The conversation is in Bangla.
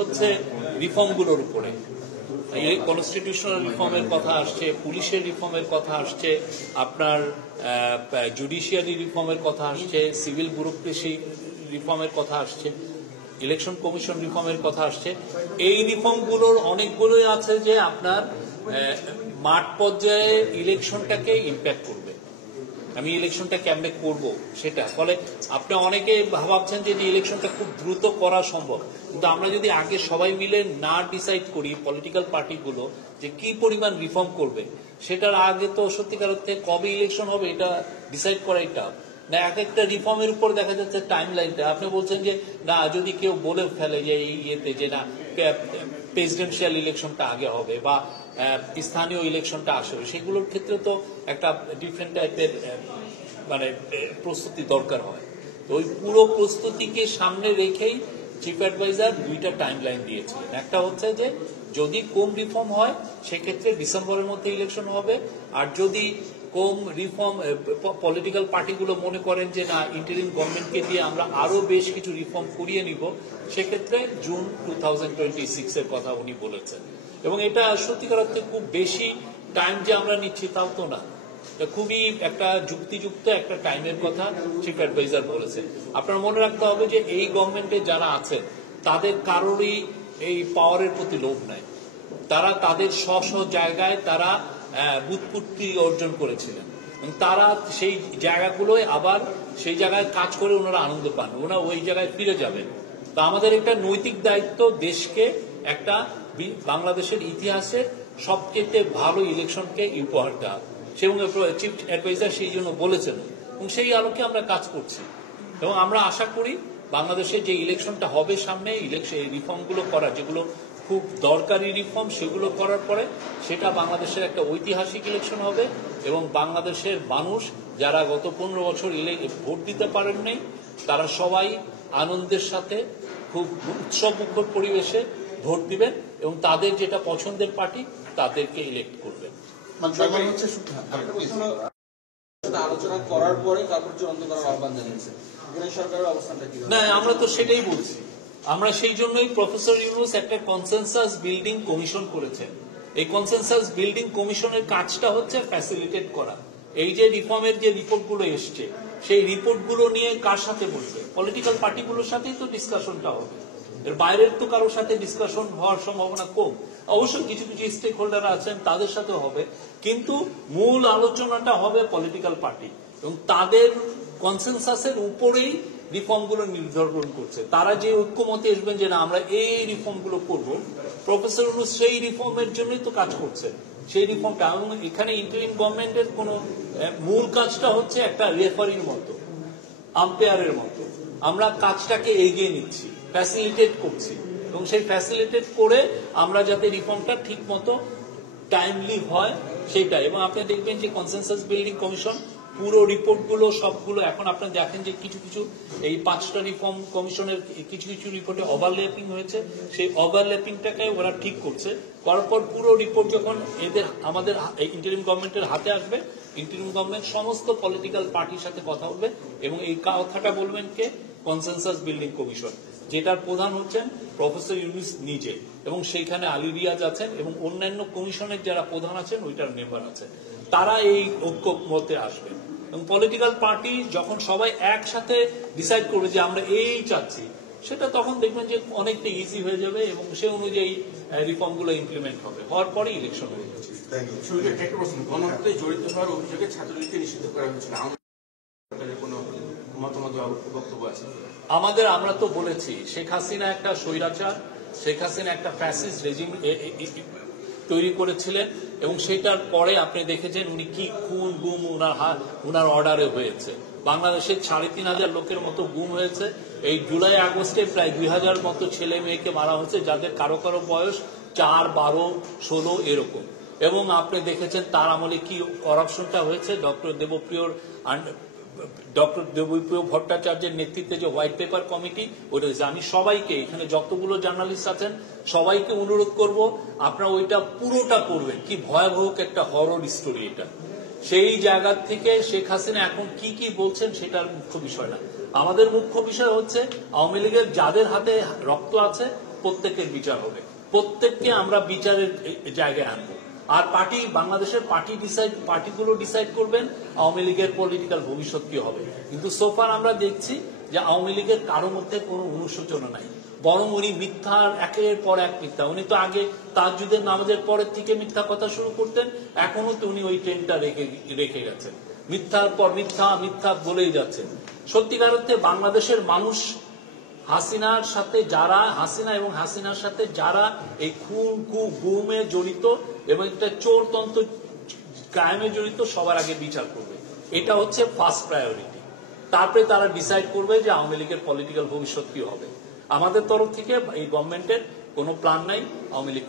হচ্ছে রিফর্মগুলোর উপরে। এই কনস্টিটিউশনাল রিফর্মের কথা আসছে, পুলিশের রিফর্মের কথা আসছে, আপনার জুডিশিয়ারি রিফর্মের কথা আসছে, সিভিল ব্যুরোক্রেসি রিফর্মের কথা আসছে, ইলেকশন কমিশন রিফর্মের কথা আসছে। এই রিফর্মগুলোর অনেকগুলোই আছে যে আপনার মাঠ পর্যায়ে ইলেকশনটাকে ইম্প্যাক্ট করবে। আমি ইলেকশনটা কেমনে করব সেটা, ফলে আপনি অনেকে ভাবছেন যে ইলেকশনটা খুব দ্রুত করা সম্ভব, কিন্তু আমরা যদি আগে সবাই মিলে না ডিসাইড করি পলিটিক্যাল পার্টিগুলো যে কি পরিমাণ রিফর্ম করবে, সেটার আগে তো সত্যিকার অর্থে কবে ইলেকশন হবে এটা ডিসাইড করা এটা না। এক একটা রিফর্মের উপর দেখা যাচ্ছে টাইম লাইনটা। আপনি বলছেন যে না, যদি কেউ বলে ফেলে যে এই ইয়েতে যে না প্রেসিডেন্সিয়াল ইলেকশনটা আগে হবে বা স্থানীয় ইলেকশনটা আসবে, সেগুলোর ক্ষেত্রে তো একটা ডিফারেন্ট টাইপের মানে প্রস্তুতি দরকার হয়। তো ওই পুরো প্রস্তুতিকে সামনে রেখেই চিফ অ্যাডভাইজার দুইটা টাইম লাইন দিয়েছিলেন। একটা হচ্ছে যে যদি কম রিফর্ম হয় সেক্ষেত্রে ডিসেম্বরের মধ্যে ইলেকশন হবে, আর যদি কম রিফর্ম পলিটিক্যাল পার্টিগুলো মনে করেন যে না ইন্টারিম গভর্নমেন্টকে দিয়ে আমরা আরো বেশ কিছু রিফর্ম করিয়ে নিব, সেক্ষেত্রে জুন 2026 এর কথা উনি বলেছেন। এবং এটা সত্যিকার অর্থে খুব বেশি টাইম যে আমরা নিচ্ছি তাও তো না, খুবই একটা যুক্তিযুক্ত একটা টাইমের কথা চিফ অ্যাডভাইজার বলেছেন। আপনার মনে রাখতে হবে যে এই গভর্নমেন্টে যারা আছেন তাদের কারোরই এই পাওয়ারের প্রতি লোভ নাই। তারা তাদের স্ব জায়গায় তারা বুৎপত্তি অর্জন করেছিলেন, তারা সেই জায়গাগুলোয় আবার সেই জায়গায় কাজ করে ওনারা আনন্দ পান, ওনারা ওই জায়গায় ফিরে যাবেন। তো আমাদের একটা নৈতিক দায়িত্ব দেশকে একটা বাংলাদেশের ইতিহাসের সবচেয়ে ভালো ইলেকশনকে উপহার দেওয়া, এবং চিফ অ্যাডভাইজার সেই জন্য বলেছেন, এবং সেই আলোকে আমরা কাজ করছি। এবং আমরা আশা করি বাংলাদেশের যে ইলেকশনটা হবে সামনে, ইলেকশন এই রিফর্মগুলো করা যেগুলো খুব দরকারি রিফর্ম, সেগুলো করার পরে সেটা বাংলাদেশের একটা ঐতিহাসিক ইলেকশন হবে, এবং বাংলাদেশের মানুষ যারা গত 15 বছর ভোট দিতে পারেননি তারা সবাই আনন্দের সাথে খুব উৎসবমুখর পরিবেশে ভোট দিবেন এবং তাদের যেটা পছন্দের পার্টি তাদেরকে ইলেক্ট করবেন। আলোচনা করার পরে তারপর চূড়ান্ত করার আহ্বান জানিয়েছে সরকারের অবস্থানটা কি? না, আমরা তো সেটাই বলছি। আমরা সেই জন্যই প্রফেসর ইউনূস একটা কনসেনসাস বিল্ডিং কমিশন করেছেন। এই কনসেনসাস বিল্ডিং কমিশনের কাজটা হচ্ছে ফ্যাসিলিটেট করা। এই যে রিফর্মের যে রিপোর্টগুলো এসছে, সেই রিপোর্টগুলো নিয়ে কার সাথে বসবে? পলিটিক্যাল পার্টিগুলোর সাথেই তো ডিসকাশনটা হবে, এর বাইরের তো কারোর সাথে ডিসকাশন হওয়ার সম্ভাবনা কম। অবশ্যই কিছু কিছু স্টেক হোল্ডার আছেন তাদের সাথে হবে, কিন্তু মূল আলোচনাটা হবে পলিটিক্যাল পার্টি, এবং তাদের কনসেনসাসের উপরেই রিফর্মগুলো নির্ধারণ করছে। তারা যে ঐক্যমতে আসবেন যে না আমরা এই রিফর্মগুলো করব, প্রফেসর ইউনূস সেই রিফর্মের জন্যই তো কাজ করছেন। সেই রিফর্মটা এখানে ইন্টারিম গভর্নমেন্টের কোন মূল কাজটা হচ্ছে একটা রেফারির মতো, আম্পায়ারের মতো আমরা কাজটাকে এগিয়ে নিচ্ছি, ফ্যাসিলিটেট করছি, এবং সেই ফ্যাসিলিটেট করে আমরা যাতে রিফর্মটা ঠিক মতো টাইমলি হয় সেটা। এবং আপনি দেখবেন যে কনসেনসাস বিল্ডিং কমিশন পুরো রিপোর্টগুলো সবগুলো এখন আপনারা দেখেন যে কিছু কিছু এই 5টা রিফর্ম কমিশনের কিছু কিছু রিপোর্টে ওভারল্যাপিং হয়েছে, সেই ওভারল্যাপিংটাকে ওরা ঠিক করছে। করার পর পুরো রিপোর্ট যখন আমাদের ইন্টারিম গভর্নমেন্টের হাতে আসবে, ইন্টারিম গভর্নমেন্ট সমস্ত পলিটিক্যাল পার্টির সাথে কথা বলবে, এবং এই কথাটা বলবেন কে? কনসেনসাস বিল্ডিং কমিশন, যেটার প্রধান হচ্ছেন প্রফেসর ইউনূস নিজে, এবং সেইখানে আলী রিয়াজ আছেন এবং অন্যান্য কমিশনের যারা প্রধান আছেন ওইটার মেম্বার আছেন, তারা এই ঐক্যমতে আসবেন। এবং পলিটিক্যাল পার্টি যখন সবাই একসাথে ডিসাইড করবে যে আমরা এই চাচ্ছি, সেটা তখন দেখবেন যে অনেকটা ইজি হয়ে যাবে, এবং সে অনুযায়ী রিফর্মগুলো ইমপ্লিমেন্ট হবে, হওয়ার পরে ইলেকশন হয়ে যাচ্ছে। জড়িত হওয়ার অভিযোগে ছাত্রলীগকে নিষিদ্ধ করা হয়েছিল, কোনো মতামত বক্তব্য আছে আমাদের? আমরা তো বলেছি শেখ হাসিনা একটা স্বৈরাচার, শেখ হাসিনা একটা ফ্যাসিস্ট রেজিম তৈরি করেছিলেন, এবং সেটার পরে আপনি দেখেছেন উনি কি খুন গুম উনার অর্ডারে হয়েছে। বাংলাদেশের 3,500 লোকের মতো গুম হয়েছে। এই জুলাই আগস্টে প্রায় 2,000 মতো ছেলে মেয়েকে মারা হয়েছে, যাদের কারো কারো বয়স 4, 12, 16 এরকম। এবং আপনি দেখেছেন তার আমলে কি করাপশনটা হয়েছে। ডক্টর দেবপ্রিয় ভট্টাচার্যের নেতৃত্বে যে হোয়াইট পেপার কমিটি ওইটা হয়েছে। আমি সবাইকে, এখানে যতগুলো জার্নালিস্ট আছেন সবাইকে অনুরোধ করব আপনারা ওইটা পুরোটা করবেন। কি ভয়াবহ একটা হরর স্টোরি এটা। সেই জায়গা থেকে শেখ হাসিনা এখন কি কি বলছেন সেটার মুখ্য বিষয় না। আমাদের মুখ্য বিষয় হচ্ছে আওয়ামী লীগের যাদের হাতে রক্ত আছে প্রত্যেকের বিচার হবে, প্রত্যেককে আমরা বিচারের জায়গায় আনবো। আর বাংলাদেশের পার্টিগুলো ডিসাইড করবেন আওয়ামী লীগের পলিটিক্যাল ভবিষ্যৎ কি হবে। কিন্তু সোফার আমরা দেখছি যে আওয়ামী লীগের কারো মধ্যে কোনো অনুশোচনা নাই, বরং উনি মিথ্যার একের পর এক মিথ্যা। উনি তো আগে তাহাজ্জুদের নামাজের পরের থেকে মিথ্যা কথা শুরু করতেন, এখনো তো উনি ওই ট্রেনটা রেখে গেছেন, মিথ্যার পর মিথ্যা মিথ্যা বলেই যাচ্ছেন। সত্যিকার অর্থে বাংলাদেশের মানুষ হাসিনা এবং হাসিনার সাথে যারা এই গুমে জড়িত এবং একটা চোরতন্ত্র ক্রাইমে জড়িত সবার আগে বিচার করবে, এটা হচ্ছে ফার্স্ট প্রায়োরিটি। তারপরে তারা ডিসাইড করবে যে আওয়ামী লীগের পলিটিক্যাল ভবিষ্যৎ কি হবে। আমাদের তরফ থেকে এই গভর্নমেন্টের কোনো প্ল্যান নাই আওয়ামী লীগকে